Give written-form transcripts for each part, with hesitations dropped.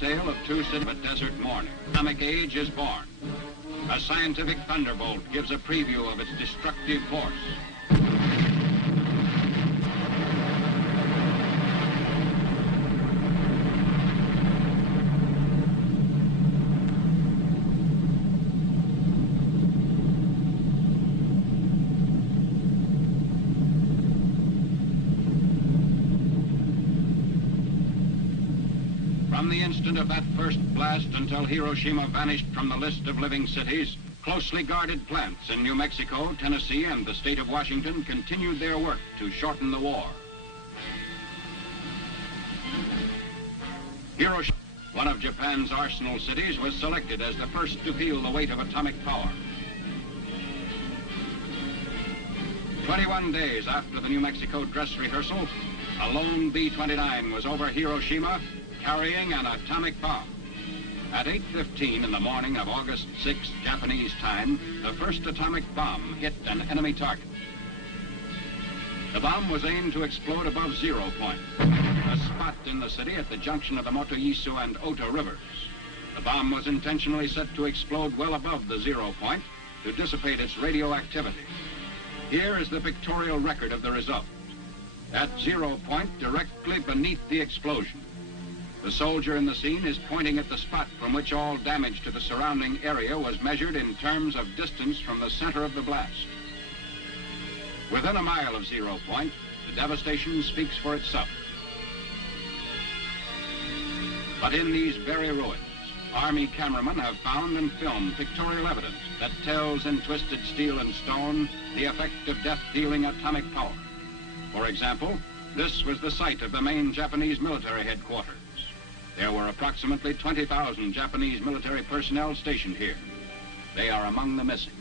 tale of two cities of a desert morning. Atomic age is born. A scientific thunderbolt gives a preview of its destructive force. From the instant of that first blast until Hiroshima vanished from the list of living cities, closely guarded plants in New Mexico, Tennessee, and the state of Washington continued their work to shorten the war. Hiroshima, one of Japan's arsenal cities, was selected as the first to feel the weight of atomic power. 21 days after the New Mexico dress rehearsal, a lone B-29 was over Hiroshima, carrying an atomic bomb. At 8:15 in the morning of August 6, Japanese time, the first atomic bomb hit an enemy target. The bomb was aimed to explode above 0 point, a spot in the city at the junction of the Motoyisu and Ota rivers. The bomb was intentionally set to explode well above the 0 point to dissipate its radioactivity. Here is the pictorial record of the result. At 0 point, directly beneath the explosion, the soldier in the scene is pointing at the spot from which all damage to the surrounding area was measured in terms of distance from the center of the blast. Within a mile of 0 point, the devastation speaks for itself. But in these very ruins, Army cameramen have found and filmed pictorial evidence that tells in twisted steel and stone the effect of death-dealing atomic power. For example, this was the site of the main Japanese military headquarters. There were approximately 20,000 Japanese military personnel stationed here. They are among the missing.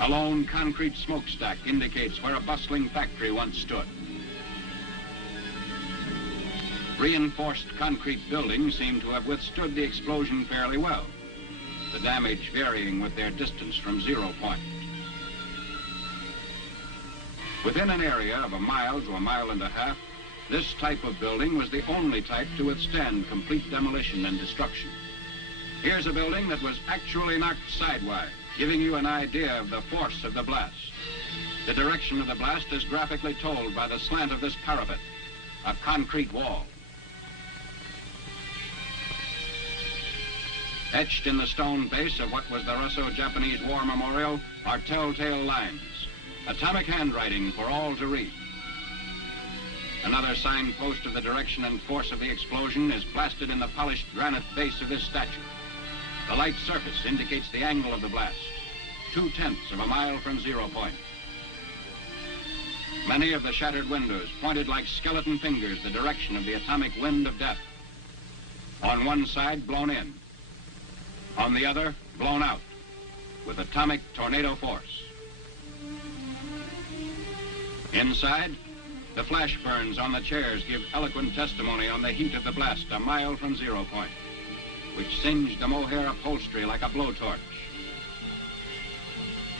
A lone concrete smokestack indicates where a bustling factory once stood. Reinforced concrete buildings seem to have withstood the explosion fairly well, the damage varying with their distance from 0 point. Within an area of a mile to a mile and a half, this type of building was the only type to withstand complete demolition and destruction. Here's a building that was actually knocked sidewise, giving you an idea of the force of the blast. The direction of the blast is graphically told by the slant of this parapet, a concrete wall. Etched in the stone base of what was the Russo-Japanese War Memorial are telltale lines, atomic handwriting for all to read. Another signpost of the direction and force of the explosion is blasted in the polished granite base of this statue. The light surface indicates the angle of the blast, 2/10 of a mile from 0 point. Many of the shattered windows pointed like skeleton fingers the direction of the atomic wind of death. On one side, blown in. On the other, blown out, with atomic tornado force. Inside, the flash burns on the chairs give eloquent testimony on the heat of the blast a mile from 0 point, which singed the mohair upholstery like a blowtorch.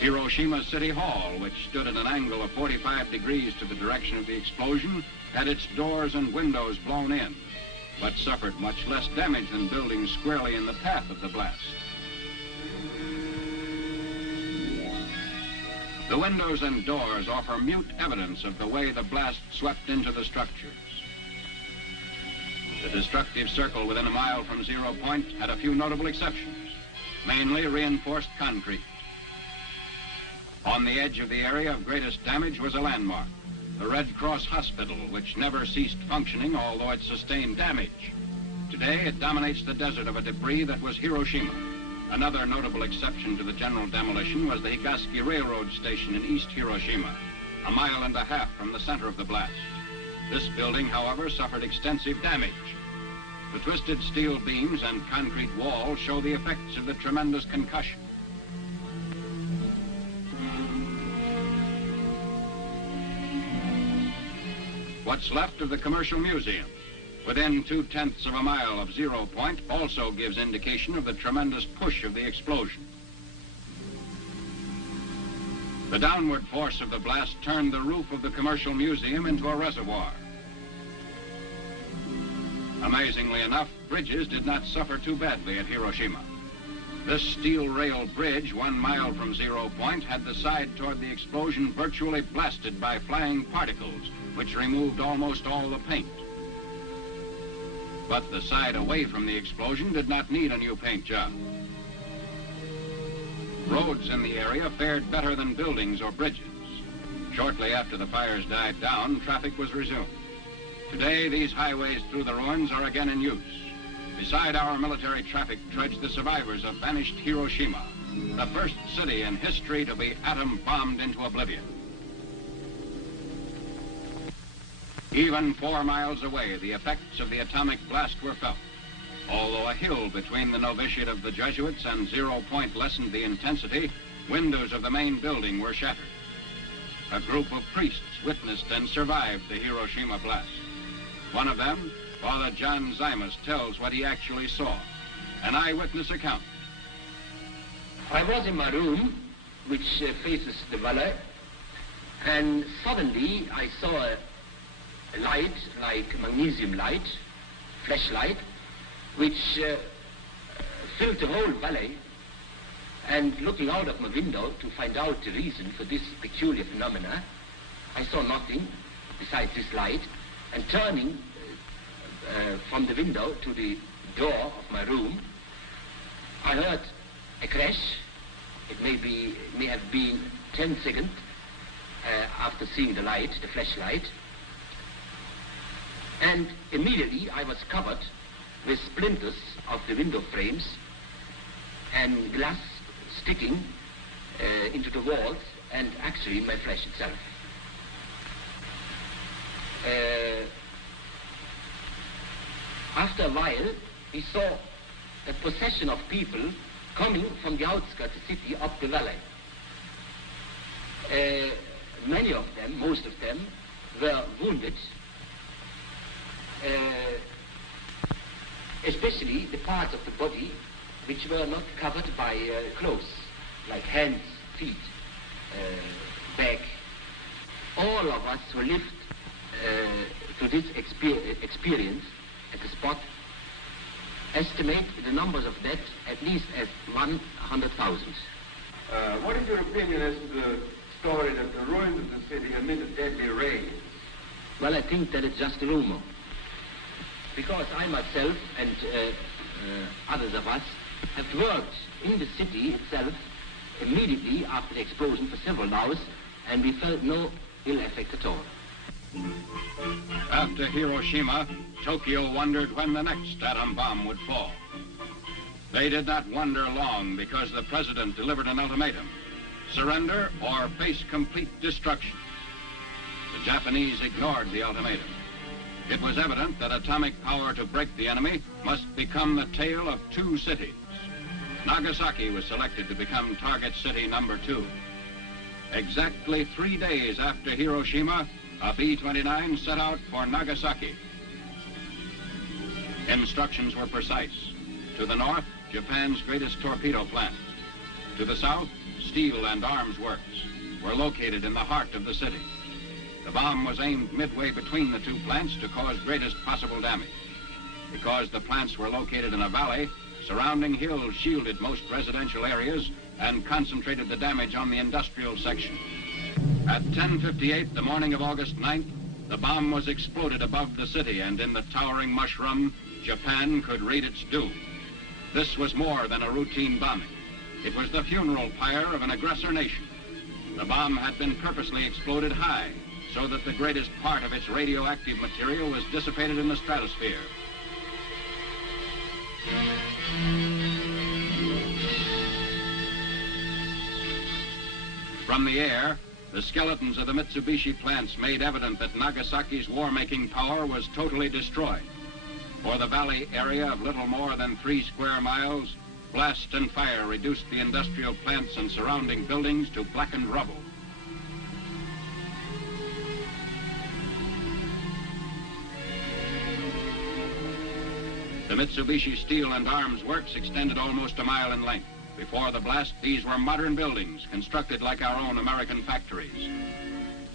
Hiroshima City Hall, which stood at an angle of 45 degrees to the direction of the explosion, had its doors and windows blown in, but suffered much less damage than buildings squarely in the path of the blast. The windows and doors offer mute evidence of the way the blast swept into the structures. The destructive circle within a mile from 0 point had a few notable exceptions, mainly reinforced concrete. On the edge of the area of greatest damage was a landmark, the Red Cross Hospital, which never ceased functioning, although it sustained damage. Today, it dominates the desert of a debris that was Hiroshima. Another notable exception to the general demolition was the Higaski Railroad Station in East Hiroshima, a mile and a half from the center of the blast. This building, however, suffered extensive damage. The twisted steel beams and concrete wall show the effects of the tremendous concussion. What's left of the Commercial Museum, within 2/10 of a mile of 0 point, also gives indication of the tremendous push of the explosion. The downward force of the blast turned the roof of the Commercial Museum into a reservoir. Amazingly enough, bridges did not suffer too badly at Hiroshima. This steel rail bridge, 1 mile from 0 point, had the side toward the explosion virtually blasted by flying particles, which removed almost all the paint. But the side away from the explosion did not need a new paint job. Roads in the area fared better than buildings or bridges. Shortly after the fires died down, traffic was resumed. Today, these highways through the ruins are again in use. Beside our military traffic trudge the survivors of vanished Hiroshima, the first city in history to be atom-bombed into oblivion. Even 4 miles away, the effects of the atomic blast were felt. Although a hill between the novitiate of the Jesuits and 0 point lessened the intensity, windows of the main building were shattered. A group of priests witnessed and survived the Hiroshima blast. One of them, Father John Zymus, tells what he actually saw, an eyewitness account. I was in my room, which faces the valley, and suddenly I saw a light, like magnesium light, flashlight, which filled the whole valley. And looking out of my window to find out the reason for this peculiar phenomena, I saw nothing besides this light. And turning from the window to the door of my room, I heard a crash. It may have been 10 seconds after seeing the light, the flashlight. And immediately I was covered with splinters of the window frames and glass sticking into the walls and actually my flesh itself. After a while, we saw a procession of people coming from the outskirts of the city up the valley. Many of them, most of them, were wounded, especially the parts of the body which were not covered by clothes, like hands, feet, back. All of us who lived through this experience at the spot estimate the numbers of deaths at least as 100,000. What is your opinion as to the story that the ruins of the city emitted deadly rays? Well, I think that it's just a rumor. Because I myself and others of us have worked in the city itself immediately after the explosion for several hours, and we felt no ill effect at all. After Hiroshima, Tokyo wondered when the next atom bomb would fall. They did not wonder long because the president delivered an ultimatum: surrender or face complete destruction. The Japanese ignored the ultimatum. It was evident that atomic power to break the enemy must become the tale of 2 cities. Nagasaki was selected to become target city number 2. Exactly 3 days after Hiroshima, a B-29 set out for Nagasaki. Instructions were precise. To the north, Japan's greatest torpedo plant. To the south, steel and arms works were located in the heart of the city. The bomb was aimed midway between the 2 plants to cause greatest possible damage. Because the plants were located in a valley, surrounding hills shielded most residential areas and concentrated the damage on the industrial section. At 10:58 the morning of August 9th, the bomb was exploded above the city, and in the towering mushroom, Japan could read its doom. This was more than a routine bombing. It was the funeral pyre of an aggressor nation. The bomb had been purposely exploded high, so that the greatest part of its radioactive material was dissipated in the stratosphere. From the air, the skeletons of the Mitsubishi plants made evident that Nagasaki's war-making power was totally destroyed. For the valley area of little more than 3 square miles, blast and fire reduced the industrial plants and surrounding buildings to blackened rubble. The Mitsubishi Steel and Arms Works extended almost a mile in length. Before the blast, these were modern buildings constructed like our own American factories.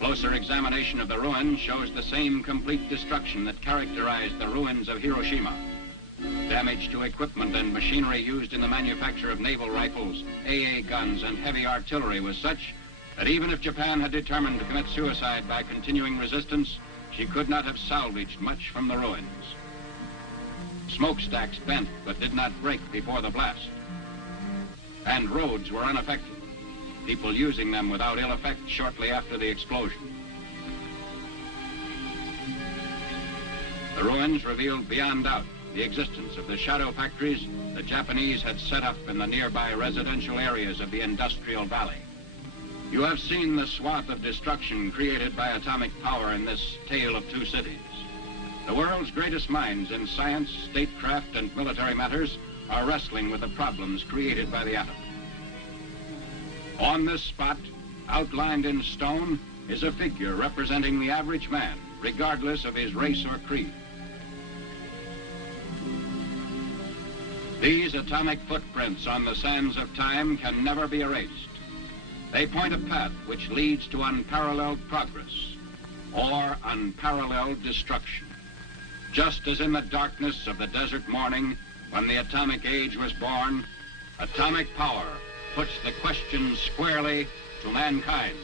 Closer examination of the ruins shows the same complete destruction that characterized the ruins of Hiroshima. Damage to equipment and machinery used in the manufacture of naval rifles, AA guns, and heavy artillery was such that even if Japan had determined to commit suicide by continuing resistance, she could not have salvaged much from the ruins. Smokestacks bent but did not break before the blast. And roads were unaffected, people using them without ill effect shortly after the explosion. The ruins revealed beyond doubt the existence of the shadow factories the Japanese had set up in the nearby residential areas of the industrial valley. You have seen the swath of destruction created by atomic power in this tale of two cities. The world's greatest minds in science, statecraft, and military matters are wrestling with the problems created by the atom. On this spot, outlined in stone, is a figure representing the average man, regardless of his race or creed. These atomic footprints on the sands of time can never be erased. They point a path which leads to unparalleled progress or unparalleled destruction. Just as in the darkness of the desert morning when the atomic age was born, atomic power puts the question squarely to mankind.